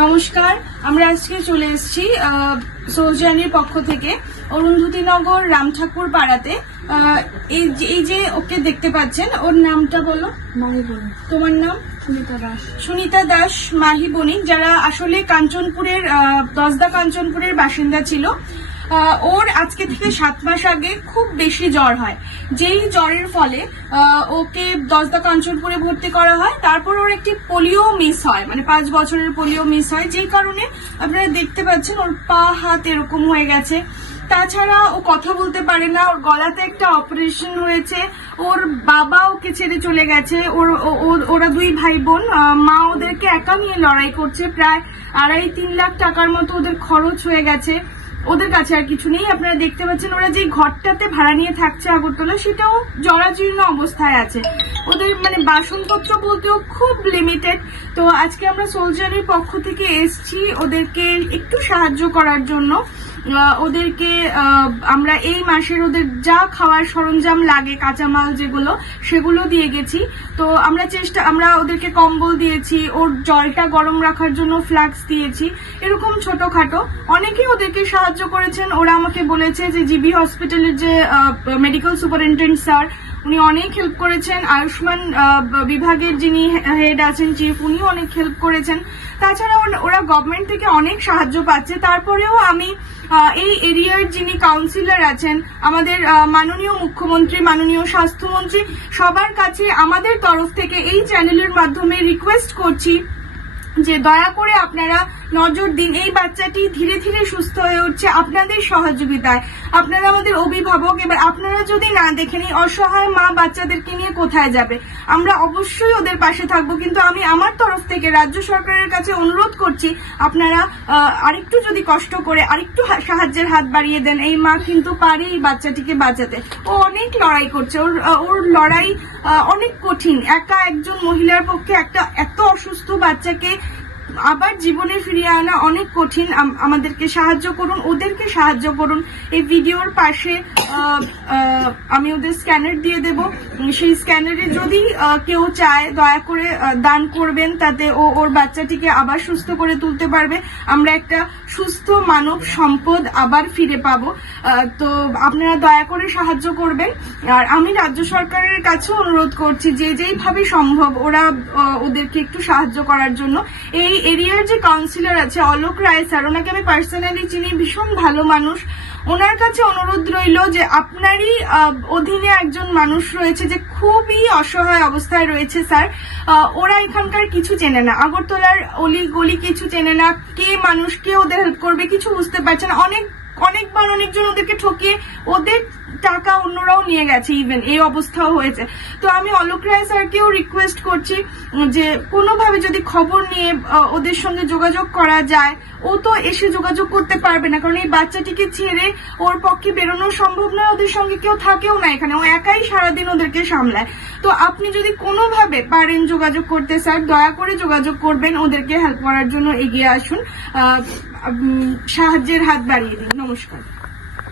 নমস্কার আমরা আজকে চলে এসেছি সৌজানির পক্ষ থেকে অরুন্ধতিনগর রামঠাকুর পাড়াতে। এই যে- এই যে ওকে দেখতে পাচ্ছেন ওর নামটা বলো। মাহি বলে তোমার নাম? সুনিতা দাস। সুনিতা দাস মাহি বণিক যারা আসলে কাঞ্চনপুরের দশদা কাঞ্চনপুরের বাসিন্দা ছিল। ওর আজকে থেকে সাত মাস আগে খুব বেশি জ্বর হয়। যেই জ্বরের ফলে ওকে দশদা কাঞ্চনপুরে ভর্তি করা হয়। তারপর ওর একটি পোলিও মিস হয় মানে পাঁচ বছরের পোলিও মিস হয়, যেই কারণে আপনারা দেখতে পাচ্ছেন ওর পা, হাত এরকম হয়ে গেছে। তাছাড়া ও কথা বলতে পারে না, ওর গলাতে একটা অপারেশন হয়েছে, ওর বাবা ওকে ছেড়ে চলে গেছে, ওর ওরা দুই ভাই বোন মা ওদেরকে একা নিয়ে লড়াই করছে, প্রায় আড়াই তিন লাখ টাকার মতো ওদের খরচ হয়ে গেছে। ওদের কাছে আর কিছু নেই। আপনারা দেখতে পাচ্ছেন, ওরা যে ঘরটাতে ভাড়া নিয়ে থাকছে আগরতলা, সেটাও জরাজীর্ণ অবস্থায় আছে। ওদের মানে বাসনপত্র বলতেও খুব লিমিটেড তো আজকে আমরা সোলজারের পক্ষ থেকে এসছি ওদেরকে একটু সাহায্য করার জন্য। ওদেরকে আমরা এই মাসের ওদের যা খাওয়ার সরঞ্জাম লাগে, কাঁচামাল যেগুলো, সেগুলো দিয়ে গেছি। তো আমরা চেষ্টা, আমরা ওদেরকে কম্বল দিয়েছি, ওর জলটা গরম রাখার জন্য ফ্লাক্স দিয়েছি। এরকম ছোটখাটো। অনেকেই ওদেরকে সাহায্য করেছেন। ওরা আমাকে বলেছে যে জিবি হসপিটালের যে মেডিকেল সুপারিনটেন্ডেন্ট স্যার উনি অনেক হেল্প করেছেন। আয়ুষ্মান বিভাগের যিনি হেড আছেন চিফ উনিও অনেক হেল্প করেছেন। তাছাড়া ওরা- গভর্নমেন্ট থেকে অনেক সাহায্য পাচ্ছে। তারপরেও আমি এই এরিয়ার যিনি কাউন্সিলর আছেন, আমাদের মাননীয় মুখ্যমন্ত্রী, মাননীয় স্বাস্থ্যমন্ত্রী, সবার কাছে আমাদের তরফ থেকে এই চ্যানেলের মাধ্যমে রিকোয়েস্ট করছি যে দয়া করে আপনারা নজর দিন। এই বাচ্চাটি ধীরে ধীরে সুস্থ হয়ে উঠছে আপনাদের সহযোগিতায়। আপনারা আমাদের অভিভাবক, এবার আপনারা যদি না দেখেন এই অসহায় মা বাচ্চাদেরকে নিয়ে কোথায় যাবে? আমরা অবশ্যই ওদের পাশে থাকব, কিন্তু আমি আমার তরফ থেকে রাজ্য সরকারের কাছে অনুরোধ করছি, আপনারা আরেকটু যদি কষ্ট করে আরেকটু সাহায্যের হাত বাড়িয়ে দেন, এই মা কিন্তু পারে এই বাচ্চাটিকে বাঁচাতে। ও অনেক লড়াই করছে, ওর ওর লড়াই অনেক কঠিন। একা একজন মহিলার পক্ষে একটা এত অসুস্থ বাচ্চাকে আবার জীবনে ফিরিয়ে আনা অনেক কঠিন আমাদেরকে সাহায্য করুন, ওদেরকে সাহায্য করুন। এই ভিডিওর পাশে আমি ওদের স্ক্যানার দিয়ে দেব। সেই স্ক্যানারে যদি কেউ চায়, দয়া করে দান করবেন, তাতে ও ওর বাচ্চাটিকে আবার সুস্থ করে তুলতে পারবে। আমরা একটা সুস্থ মানব সম্পদ আবার ফিরে পাবো। তো আপনারা দয়া করে সাহায্য করবেন। আর আমি রাজ্য সরকারের কাছে অনুরোধ করছি, যে যেইভাবে সম্ভব ওরা ওদেরকে একটু সাহায্য করার জন্য। এই এরিয়ার যে কাউন্সিলর আছে, অলোক রায় স্যার, ওনাকে আমি পার্সোনালি চিনি, ভীষণ ভালো মানুষ। ওনার কাছে অনুরোধ রইল যে আপনারই অধীনে একজন মানুষ রয়েছে যে খুবই অসহায় অবস্থায় রয়েছে স্যার। ওরা এখানকার কিছু চেনে না। আগরতলার অলি গলি কিছু চেনে না। কে মানুষ, কে ওদের হেল্প করবে, কিছু বুঝতে পারছে না। অনেক, অনেকবার অনেকজন ওদেরকে ঠকিয়ে ওদের টাকা অন্যরাও নিয়ে গেছে ইভেন এই অবস্থাও হয়েছে। তো আমি অলোক রায় স্যারকেও রিকোয়েস্ট করছি যে, কোনোভাবে যদি খবর নিয়ে ওদের সঙ্গে যোগাযোগ করা যায়, ও তো এসে যোগাযোগ করতে পারবে না, কারণ এই বাচ্চাটিকে ছেড়ে ওর পক্ষে বেরোনো সম্ভব নয়, ওদের সঙ্গে কেউ থাকেও না এখানে, ও একাই সারাদিন ওদেরকে সামলায়। তো আপনি যদি কোনোভাবে পারেন যোগাযোগ করতে স্যার, দয়া করে যোগাযোগ করবেন, ওদেরকে হেল্প করার জন্য এগিয়ে আসুন সাহায্যের হাত বাড়িয়ে দিন। নমস্কার।